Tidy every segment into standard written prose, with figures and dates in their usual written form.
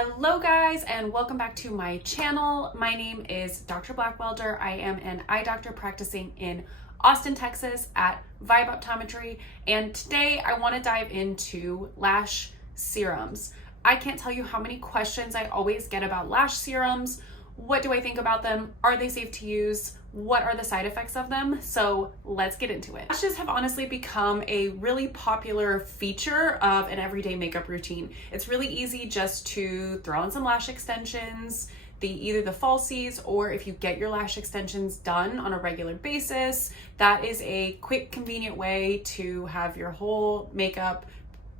Hello guys, and welcome back to my channel. My name is Dr. Blackwelder. I am an eye doctor practicing in Austin, Texas at Vibe Optometry, and today I want to dive into lash serums. I can't tell you how many questions I always get about lash serums. What do I think about them? Are they safe to use? What are the side effects of them? So let's get into it. Lashes have honestly become a really popular feature of an everyday makeup routine. It's really easy just to throw on some lash extensions, either the falsies, or if you get your lash extensions done on a regular basis, that is a quick, convenient way to have your whole makeup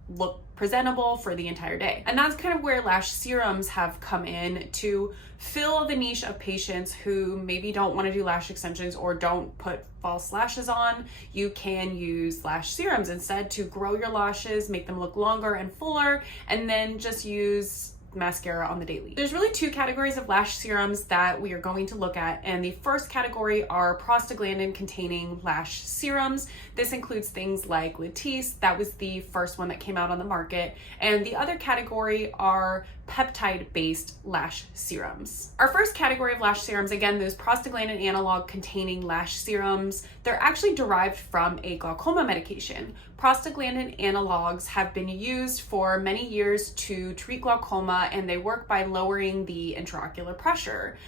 look presentable for the entire day. And that's kind of where lash serums have come in to fill the niche of patients who maybe don't want to do lash extensions or don't put false lashes on. You can use lash serums instead to grow your lashes, make them look longer and fuller, and then just use mascara on the daily. There's really two categories of lash serums that we are going to look at, and the first category are prostaglandin containing lash serums. This includes things like Latisse, that was the first one that came out on the market, and the other category are peptide-based lash serums. Our first category of lash serums, again, those prostaglandin analog containing lash serums, they're actually derived from a glaucoma medication. Prostaglandin analogs have been used for many years to treat glaucoma, and they work by lowering the intraocular pressure.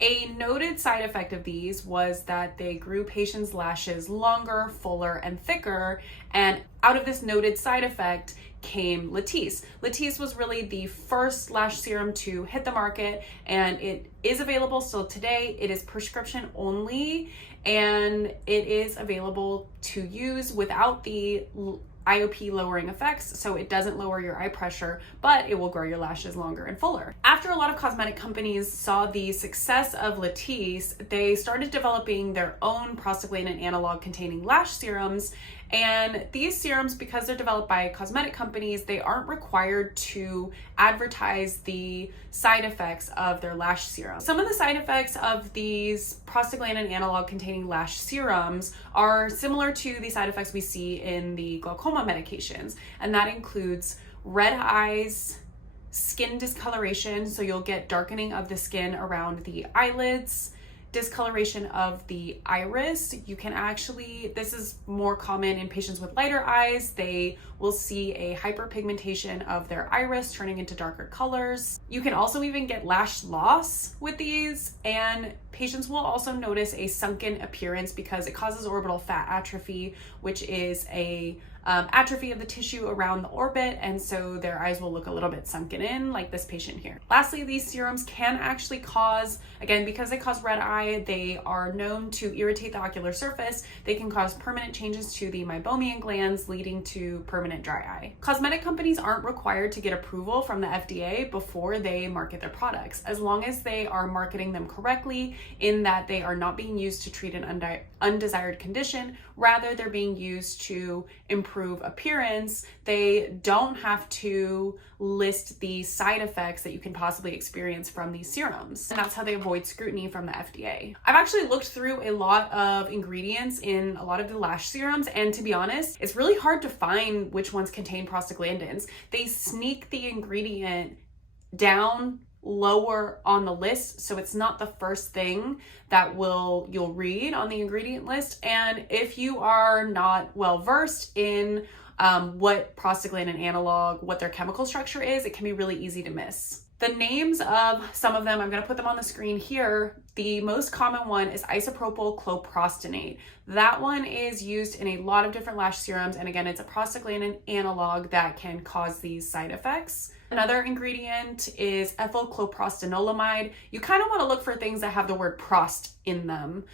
A noted side effect of these was that they grew patients' lashes longer, fuller, and thicker, and out of this noted side effect came Latisse. Latisse was really the first lash serum to hit the market, and it is available still today. It is prescription only, and it is available to use without the IOP lowering effects, so it doesn't lower your eye pressure, but it will grow your lashes longer and fuller. After a lot of cosmetic companies saw the success of Latisse, they started developing their own prostaglandin analog containing lash serums. And these serums, because they're developed by cosmetic companies, they aren't required to advertise the side effects of their lash serum. Some of the side effects of these prostaglandin analog containing lash serums are similar to the side effects we see in the glaucoma medications, and that includes red eyes, skin discoloration, so you'll get darkening of the skin around the eyelids, discoloration of the iris. You can actually, this is more common in patients with lighter eyes. They will see a hyperpigmentation of their iris turning into darker colors. You can also even get lash loss with these, and patients will also notice a sunken appearance because it causes orbital fat atrophy, which is a atrophy of the tissue around the orbit, and so their eyes will look a little bit sunken in, like this patient here. Lastly, these serums can actually cause, again, because they cause red eye, they are known to irritate the ocular surface. They can cause permanent changes to the meibomian glands, leading to permanent dry eye. Cosmetic companies aren't required to get approval from the FDA before they market their products, as long as they are marketing them correctly, in that they are not being used to treat an undesired condition. Rather, they're being used to improve appearance. They don't have to list the side effects that you can possibly experience from these serums. And that's how they avoid scrutiny from the FDA. I've actually looked through a lot of ingredients in a lot of the lash serums, and to be honest, it's really hard to find which ones contain prostaglandins. They sneak the ingredient down lower on the list, so it's not the first thing that you'll read on the ingredient list. And if you are not well versed in what prostaglandin analog, what their chemical structure is, it can be really easy to miss. The names of some of them, I'm going to put them on the screen here. The most common one is isopropyl cloprostenate. That one is used in a lot of different lash serums, and again, it's a prostaglandin analog that can cause these side effects. Another ingredient is ethyl cloprostanolamide. You kind of want to look for things that have the word prost in them,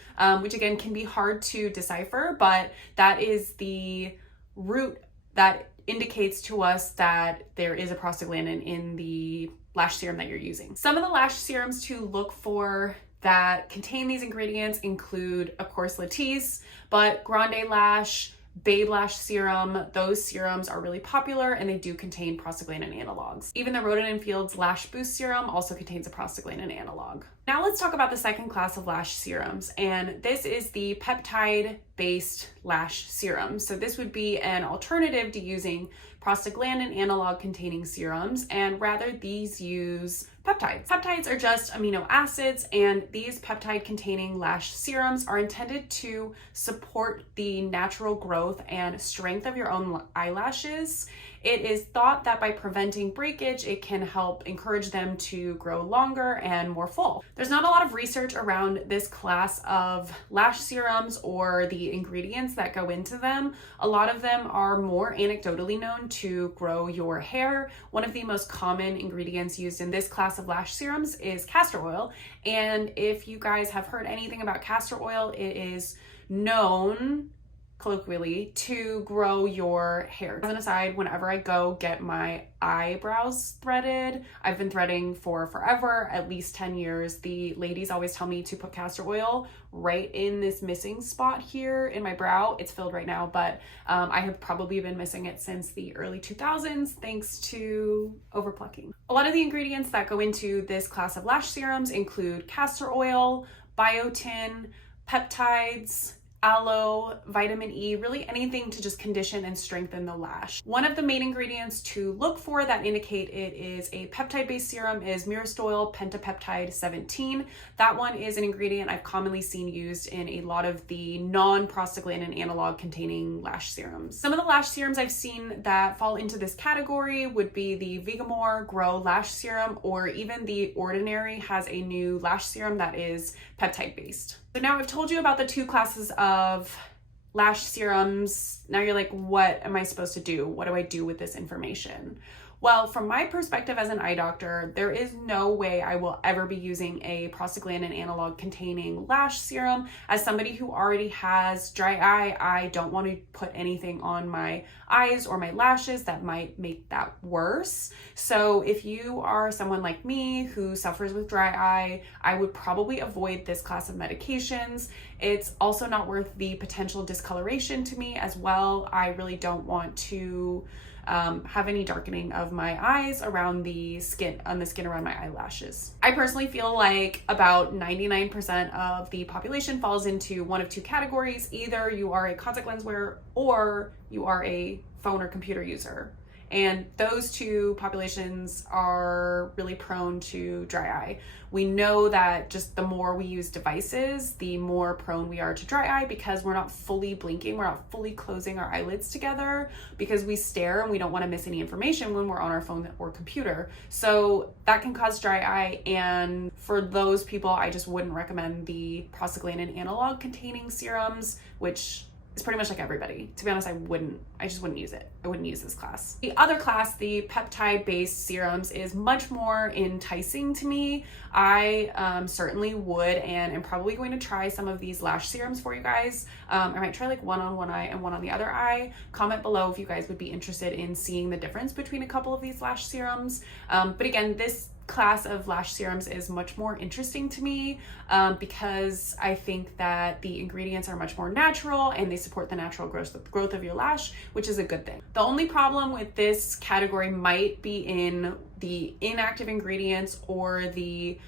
which again can be hard to decipher, but that is the root that indicates to us that there is a prostaglandin in the lash serum that you're using. Some of the lash serums to look for that contain these ingredients include, of course, Latisse, but Grande Lash, Babe Lash Serum, those serums are really popular, and they do contain prostaglandin analogs. Even the Roden & Field's Lash Boost Serum also contains a prostaglandin analog. Now let's talk about the second class of lash serums, and this is the peptide-based lash serum. So this would be an alternative to using prostaglandin analog containing serums, and rather these use peptides. Peptides are just amino acids, and these peptide containing lash serums are intended to support the natural growth and strength of your own eyelashes. It is thought that by preventing breakage, it can help encourage them to grow longer and more full. There's not a lot of research around this class of lash serums or the ingredients that go into them. A lot of them are more anecdotally known to grow your hair. One of the most common ingredients used in this class of lash serums is castor oil. And if you guys have heard anything about castor oil, it is known colloquially to grow your hair. As an aside, whenever I go get my eyebrows threaded, I've been threading for forever, at least 10 years. The ladies always tell me to put castor oil right in this missing spot here in my brow. It's filled right now, but I have probably been missing it since the early 2000s thanks to overplucking. A lot of the ingredients that go into this class of lash serums include castor oil, biotin, peptides, aloe, vitamin E, really anything to just condition and strengthen the lash. One of the main ingredients to look for that indicate it is a peptide-based serum is myristoyl pentapeptide 17. That one is an ingredient I've commonly seen used in a lot of the non-prostaglandin analog containing lash serums. Some of the lash serums I've seen that fall into this category would be the Vegamour Grow Lash Serum, or even the Ordinary has a new lash serum that is peptide-based. So now I've told you about the two classes of lash serums. Now you're like, what am I supposed to do? What do I do with this information? Well, from my perspective as an eye doctor, there is no way I will ever be using a prostaglandin analog containing lash serum. As somebody who already has dry eye, I don't want to put anything on my eyes or my lashes that might make that worse. So if you are someone like me who suffers with dry eye, I would probably avoid this class of medications. It's also not worth the potential discoloration to me as well. I really don't want to have any darkening of my eyes around the skin, on the skin around my eyelashes. I personally feel like about 99% of the population falls into one of two categories. Either you are a contact lens wearer or you are a phone or computer user. And those two populations are really prone to dry eye. We know that just the more we use devices, the more prone we are to dry eye because we're not fully blinking, we're not fully closing our eyelids together because we stare and we don't want to miss any information when we're on our phone or computer. So that can cause dry eye, and for those people, I just wouldn't recommend the prostaglandin analog containing serums, which it's pretty much like everybody. To be honest, I just wouldn't use it. I wouldn't use this class. The other class, the peptide-based serums, is much more enticing to me. I certainly would and am probably going to try some of these lash serums for you guys. I might try like one on one eye and one on the other eye. Comment below if you guys would be interested in seeing the difference between a couple of these lash serums. But again, this class of lash serums is much more interesting to me because I think that the ingredients are much more natural and they support the natural growth of your lash, which is a good thing. The only problem with this category might be in the inactive ingredients or the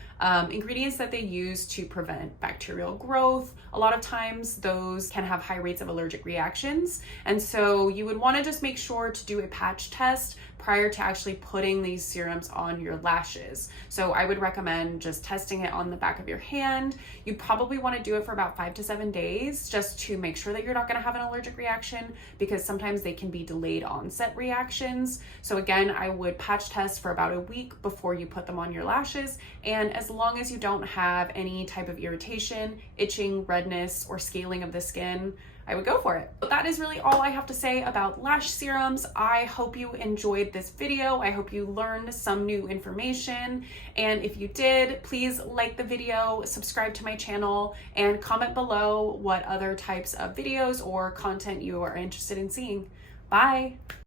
ingredients that they use to prevent bacterial growth. A lot of times those can have high rates of allergic reactions, and so you would want to just make sure to do a patch test prior to actually putting these serums on your lashes. So I would recommend just testing it on the back of your hand. You probably want to do it for about 5 to 7 days just to make sure that you're not going to have an allergic reaction, because sometimes they can be delayed onset reactions. So again, I would patch test for about a week before you put them on your lashes, and as long as you don't have any type of irritation, itching, redness, or scaling of the skin, I would go for it. But that is really all I have to say about lash serums. I hope you enjoyed this video. I hope you learned some new information. And if you did, please like the video, subscribe to my channel, and comment below what other types of videos or content you are interested in seeing. Bye.